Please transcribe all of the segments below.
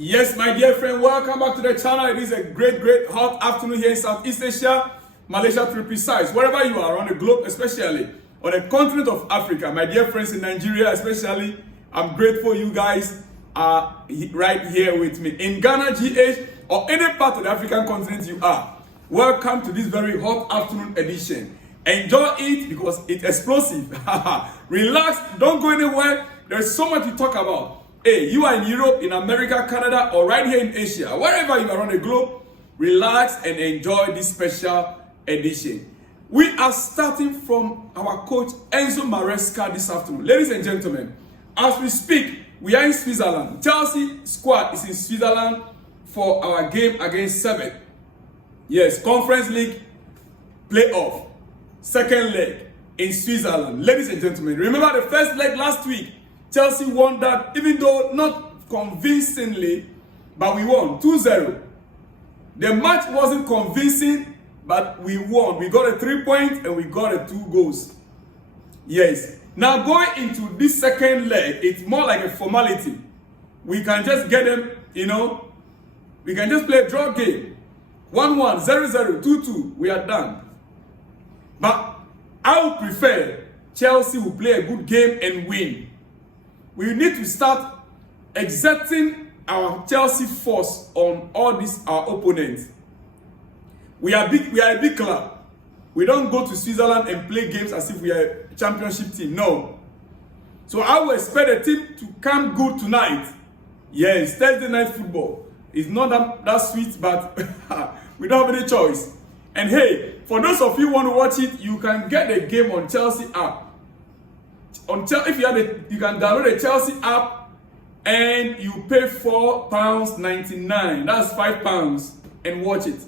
Yes, my dear friend, welcome back to the channel. It is a great hot afternoon here in Southeast Asia, Malaysia to be precise. Wherever you are on the globe, especially on the continent of Africa, my dear friends in Nigeria especially, I'm grateful you guys are right here with me. In Ghana, GH, or any part of the African continent you are, welcome to this very hot afternoon edition. Enjoy it because it's explosive. Relax, don't go anywhere. There's so much to talk about. Hey, you are in Europe, in America, Canada, or right here in Asia, wherever you are on the globe, relax and enjoy this special edition. We are starting from our coach Enzo Maresca this afternoon. Ladies and gentlemen, as we speak, we are in Switzerland. Chelsea squad is in Switzerland for our game against Seven. Yes, Conference League playoff, second leg in Switzerland. Ladies and gentlemen, remember the first leg last week? Chelsea won that, even though not convincingly, but we won 2-0. The match wasn't convincing, but we won. We got a 3 point and we got a 2 goals. Yes. Now going into this second leg, it's more like a formality. We can just get them, we can just play a draw game. 1-1, 0-0, 2-2, we are done. But I would prefer Chelsea will play a good game and win. We need to start exerting our Chelsea force on all these our opponents. We are a big club. We don't go to Switzerland and play games as if we are a championship team. No. So I will expect the team to come good tonight. Yes, Thursday night football. It's not that sweet, but we don't have any choice. And hey, for those of you who want to watch it, you can get the game on Chelsea app. If you have you can download the Chelsea app and you pay £4.99. That's £5 and watch it.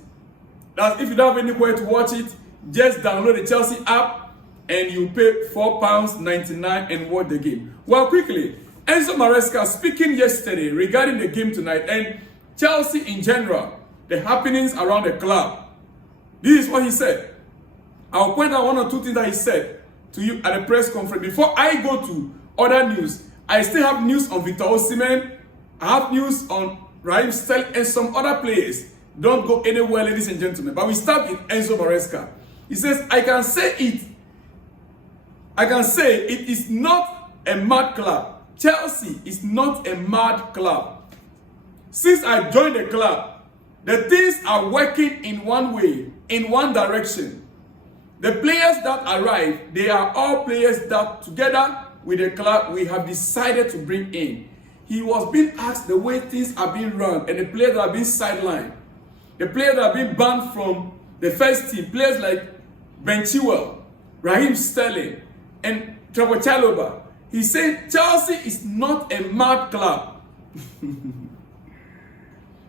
That's if you don't have anywhere to watch it, just download the Chelsea app and you pay £4.99 and watch the game. Well, quickly, Enzo Maresca speaking yesterday regarding the game tonight and Chelsea in general, the happenings around the club. This is what he said. I'll point out one or two things that he said to you at the press conference. Before I go to other news, I still have news on Victor Osimhen. I have news on Raheem Sterling and some other players. Don't go anywhere, ladies and gentlemen. But we start with Enzo Maresca. He says, I can say it is not a mad club. Chelsea is not a mad club. Since I joined the club, the things are working in one way, in one direction. The players that arrive, they are all players that together with the club we have decided to bring in. He was being asked the way things are being run and the players that are being sidelined. The players that are being banned from the first team, players like Ben Chilwell, Raheem Sterling, and Trevor Chalobah. He said Chelsea is not a mad club.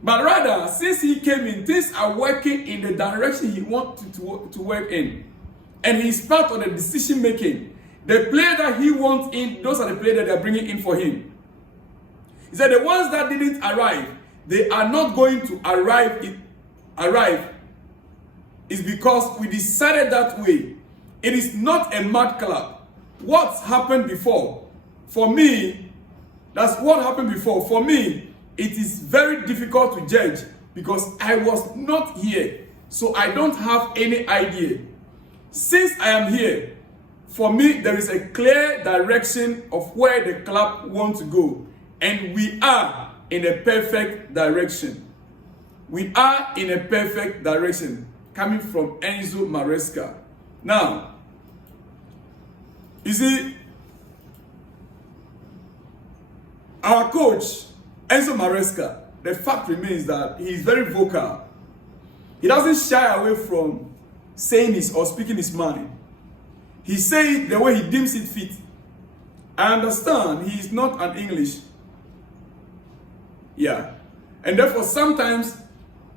But rather, since he came in, things are working in the direction he wanted to work in. And he's part of the decision making. The player that he wants in, those are the players that they're bringing in for him. He said the ones that didn't arrive, they are not going to arrive is because we decided that way. It is not a mad club. What's happened before? For me, that's what happened before. For me, it is very difficult to judge because I was not here. So I don't have any idea. Since I am here, for me, there is a clear direction of where the club wants to go. And we are in a perfect direction. We are in a perfect direction coming from Enzo Maresca. Now, you see, our coach, Enzo Maresca, the fact remains that he is very vocal. He doesn't shy away from saying his or speaking his mind. He says it the way he deems it fit. I understand he is not an English. Yeah. And therefore sometimes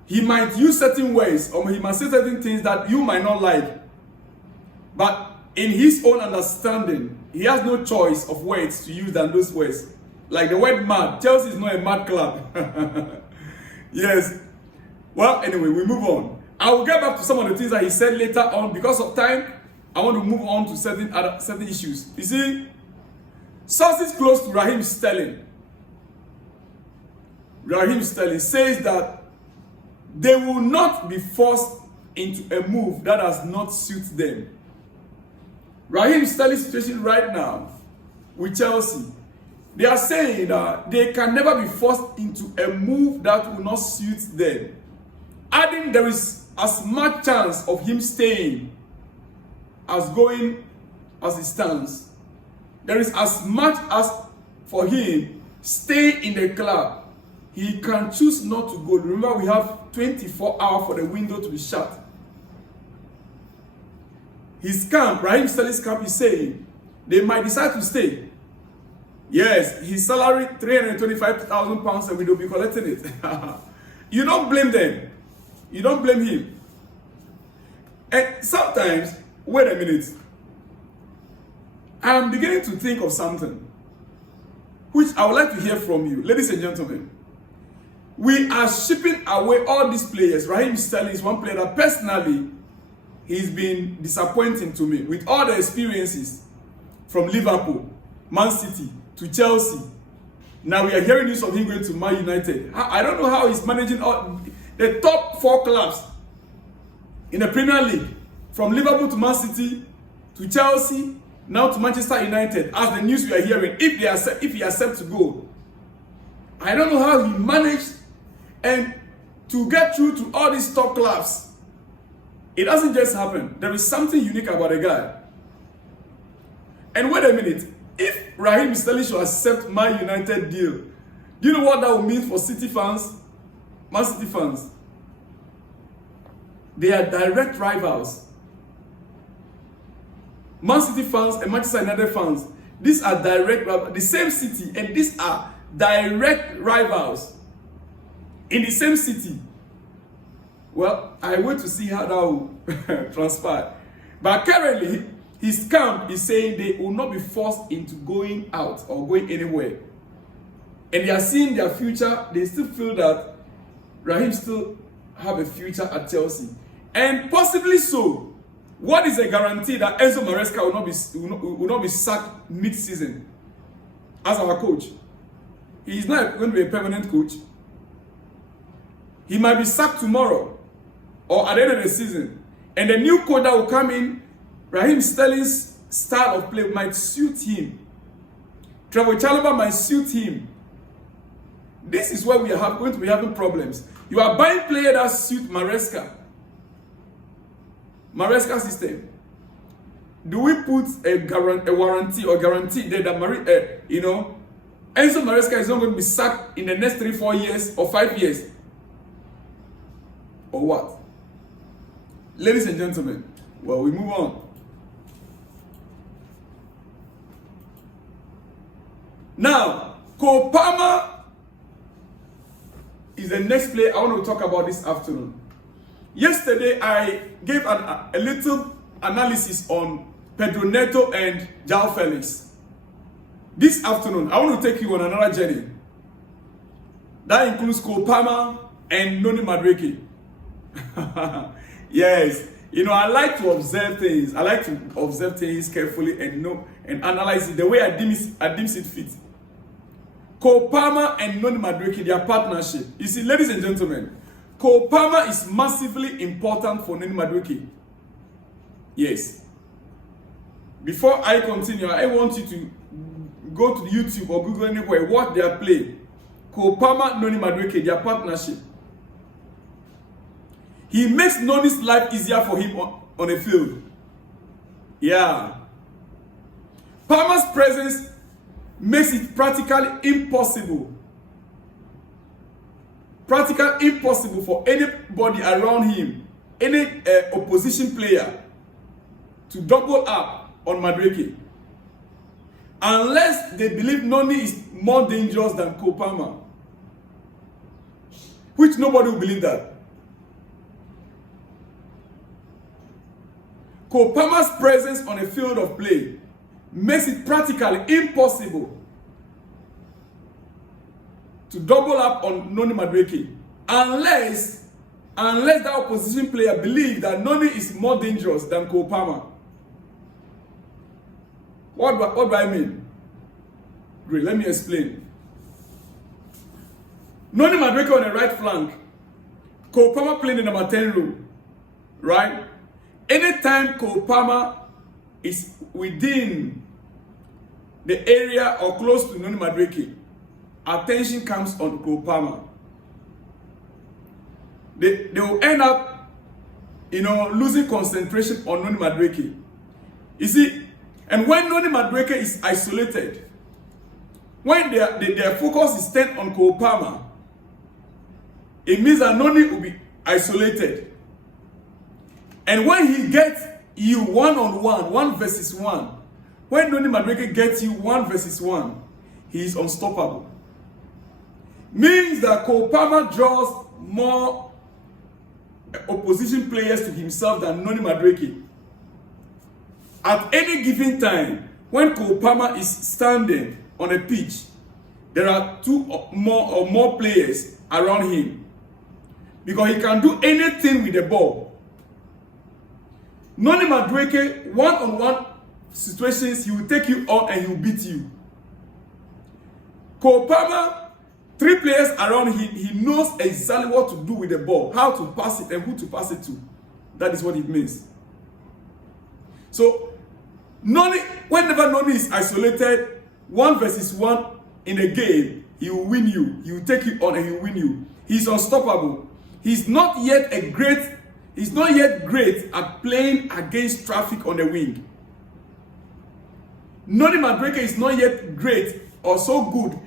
he might use certain words or he might say certain things that you might not like. But in his own understanding, he has no choice of words to use than those words. Like the word mad. Chelsea is not a mad club. Yes. Well, anyway, we move on. I will get back to some of the things that he said later on. Because of time, I want to move on to certain issues. You see, sources close to Raheem Sterling Raheem Sterling, says that they will not be forced into a move that does not suit them. Raheem Sterling's situation right now with Chelsea, they are saying that they can never be forced into a move that will not suit them. Adding there is as much chance of him staying as going as it stands. There is as much as for him stay in the club. He can choose not to go. Remember, we have 24 hours for the window to be shut. His camp, Raheem Sterling's camp, is saying they might decide to stay. Yes, his salary, £325,000, and we will be collecting it. You don't blame them. You don't blame him. And sometimes, wait a minute. I am beginning to think of something which I would like to hear from you, ladies and gentlemen. We are shipping away all these players. Raheem Sterling is one player that personally, he's been disappointing to me with all the experiences from Liverpool, Man City, to Chelsea. Now we are hearing news of him going to Man United. I don't know how he's managing all the top 4 clubs in the Premier League, from Liverpool to Man City to Chelsea, now to Manchester United. As the news we are hearing, if he accepts to go, I don't know how he managed and to get through to all these top clubs. It doesn't just happen. There is something unique about a guy. And wait a minute. If Raheem Sterling should accept Man United deal, do you know what that will mean for City fans? Man City fans. They are direct rivals. Man City fans and Manchester United fans, these are direct rivals. The same city, and these are direct rivals in the same city. Well, I wait to see how that will transpire. But currently, his camp is saying they will not be forced into going out or going anywhere. And they are seeing their future. They still feel that Raheem still have a future at Chelsea. And possibly so. What is a guarantee that Enzo Maresca will not be sacked mid-season as our coach? He is not going to be a permanent coach. He might be sacked tomorrow or at the end of the season. And the new coach that will come in, Raheem Sterling's style of play might suit him. Trevor Chalobah might suit him. This is where we are going to be having problems. You are buying players that suit Maresca system. Do we put a warranty or guarantee there that Enzo Maresca is not going to be sacked in the next 3-4 years or 5 years? Or what? Ladies and gentlemen, well, we move on. Now, Cole Palmer is the next player I want to talk about this afternoon. Yesterday, I gave a little analysis on Pedro Neto and João Felix. This afternoon, I want to take you on another journey. That includes Cole Palmer and Noni Madueke. Yes, I like to observe things. I like to observe things carefully and analyze it the way I deem it fit. Cole Palmer and Noni Madueke, their partnership. You see, ladies and gentlemen, Cole Palmer is massively important for Noni Madueke. Yes. Before I continue, I want you to go to YouTube or Google anywhere, watch their play. Cole Palmer, Noni Madueke, their partnership. He makes Noni's life easier for him on the field. Yeah. Palmer's presence makes it practically impossible for anybody around him, any opposition player, to double up on Madueke. Unless they believe Noni is more dangerous than Cole Palmer. Which nobody will believe that. Cole Palmer's presence on a field of play makes it practically impossible to double up on Noni Madueke unless that opposition player believes that Noni is more dangerous than Cole Palmer. What do I mean? Great, let me explain. Noni Madueke on the right flank. Cole Palmer playing the number 10 role. Right? Anytime Cole Palmer is within the area or close to Noni Madueke, attention comes on Cole Palmer. They will end up, losing concentration on Noni Madueke. You see, and when Noni Madueke is isolated, when their focus is set on Cole Palmer, it means that Noni will be isolated. And when he gets you one-on-one, 1 versus 1, when Noni Madueke gets you 1 versus 1, he is unstoppable. Means that Cole Palmer draws more opposition players to himself than Noni Madueke. At any given time, when Cole Palmer is standing on a pitch, there are 2 or more players around him, because he can do anything with the ball. Noni Madueke, one-on-one situations, he will take you on and he will beat you. Cole Palmer, 3 players around him, he knows exactly what to do with the ball, how to pass it and who to pass it to. That is what it means. So, whenever Noni is isolated, 1 versus 1 in a game, he will win you. He will take you on and he will win you. He's unstoppable. He's not yet great at playing against traffic on the wing. Noni Madueke is not yet great or so good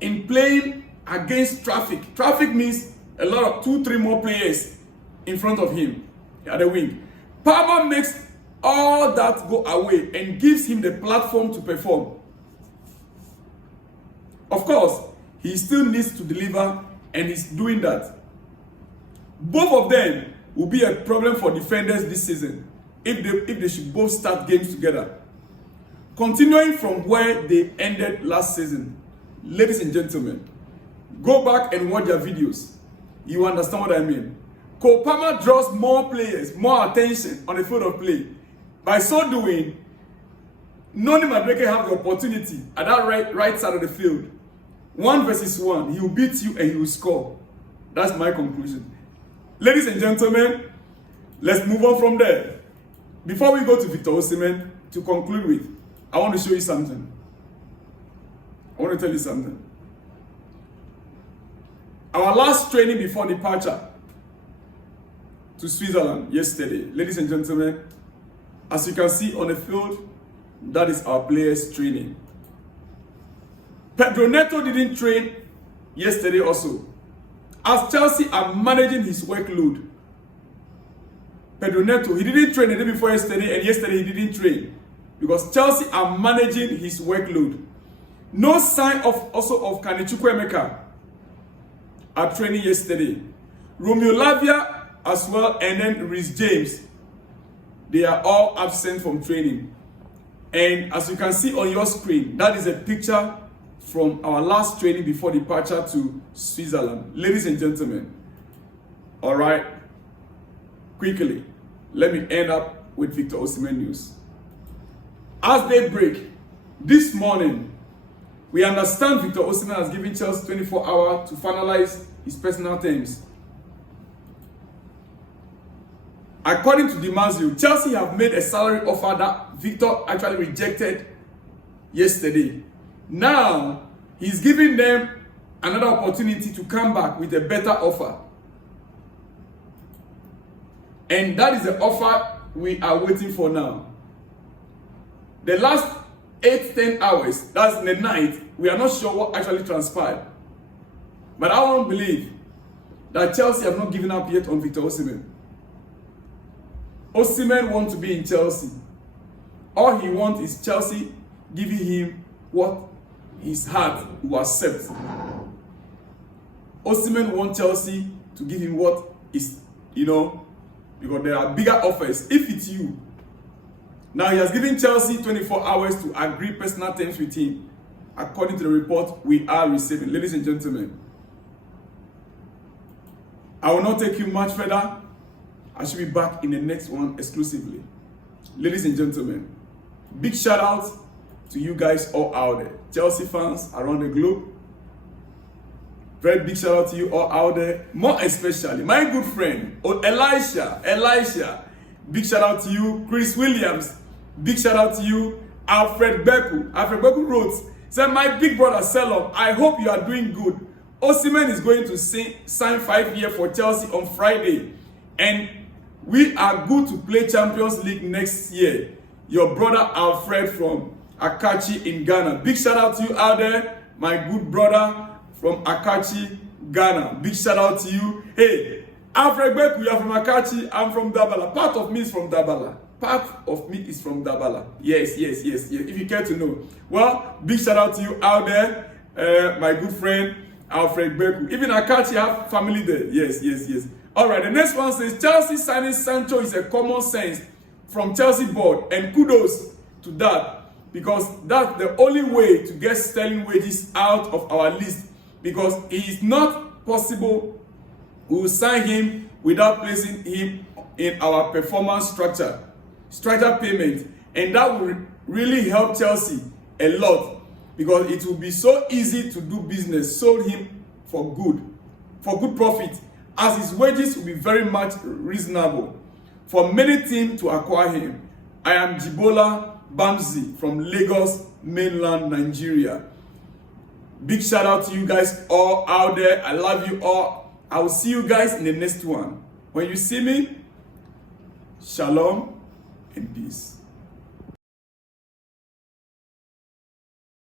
in playing against traffic. Traffic means a lot of 2-3 more players in front of him at the wing. Palmer makes all that go away and gives him the platform to perform. Of course, he still needs to deliver, and he's doing that. Both of them will be a problem for defenders this season if they should both start games together. Continuing from where they ended last season, ladies and gentlemen, go back and watch their videos. You understand what I mean. Cole Palmer draws more players, more attention on the field of play. By so doing, Noni Madueke have the opportunity at that right side of the field. 1 versus 1, he will beat you and he will score. That's my conclusion. Ladies and gentlemen, let's move on from there. Before we go to Victor Osimhen, to conclude with, I want to show you something. I want to tell you something. Our last training before departure to Switzerland yesterday, ladies and gentlemen, as you can see on the field, that is our players training. Pedro Neto didn't train yesterday also, as Chelsea are managing his workload. Pedro Neto, he didn't train the day before yesterday, and yesterday he didn't train because Chelsea are managing his workload. No sign of Kanechukwu Emeka at training yesterday. Romeo Lavia as well, and then Reece James. They are all absent from training. And as you can see on your screen, that is a picture from our last training before departure to Switzerland. Ladies and gentlemen, all right, quickly, let me end up with Victor Osimhen news. As they break, this morning, we understand Victor Osimhen has given Chelsea 24 hours to finalize his personal terms. According to DiMarzio, Chelsea have made a salary offer that Victor actually rejected yesterday. Now, he's giving them another opportunity to come back with a better offer. And that is the offer we are waiting for now. The last 8-10 hours, that's in the night, we are not sure what actually transpired. But I don't believe that Chelsea have not given up yet on Victor Osimhen. Osimhen wants to be in Chelsea. All he wants is Chelsea giving him what his heart will accept. Osimhen wants Chelsea to give him what is, because there are bigger offers. If it's you. Now he has given Chelsea 24 hours to agree personal terms with him, according to the report we are receiving. Ladies and gentlemen, I will not take you much further. I should be back in the next one exclusively. Ladies and gentlemen, big shout out to you guys all out there, Chelsea fans around the globe. Very big shout out to you all out there. More especially, my good friend, Elisha. Big shout out to you. Chris Williams. Big shout out to you. Alfred Beku wrote, said, my big brother Selom, I hope you are doing good. Osimhen is going to sign 5 years for Chelsea on Friday. And we are good to play Champions League next year. Your brother Alfred from Akachi in Ghana. Big shout out to you out there, my good brother from Akachi, Ghana. Big shout out to you. Hey, Alfred Beku, you are from Akachi. I'm from Dabala. Part of me is from Dabala. Yes. If you care to know. Well, big shout out to you out there, my good friend Alfred Beku. Even Akachi have family there. Yes. All right, the next one says, Chelsea signing Sancho is a common sense from Chelsea board, and kudos to that, because that's the only way to get Sterling wages out of our list, because it is not possible we will sign him without placing him in our performance structure payment, and that will really help Chelsea a lot, because it will be so easy to do business, sold him for good profit, as his wages will be very much reasonable for many teams to acquire him. I am Jibola Bamsi from Lagos, mainland Nigeria. Big shout out to you guys all out there. I love you all. I will see you guys in the next one. When you see me, shalom and peace.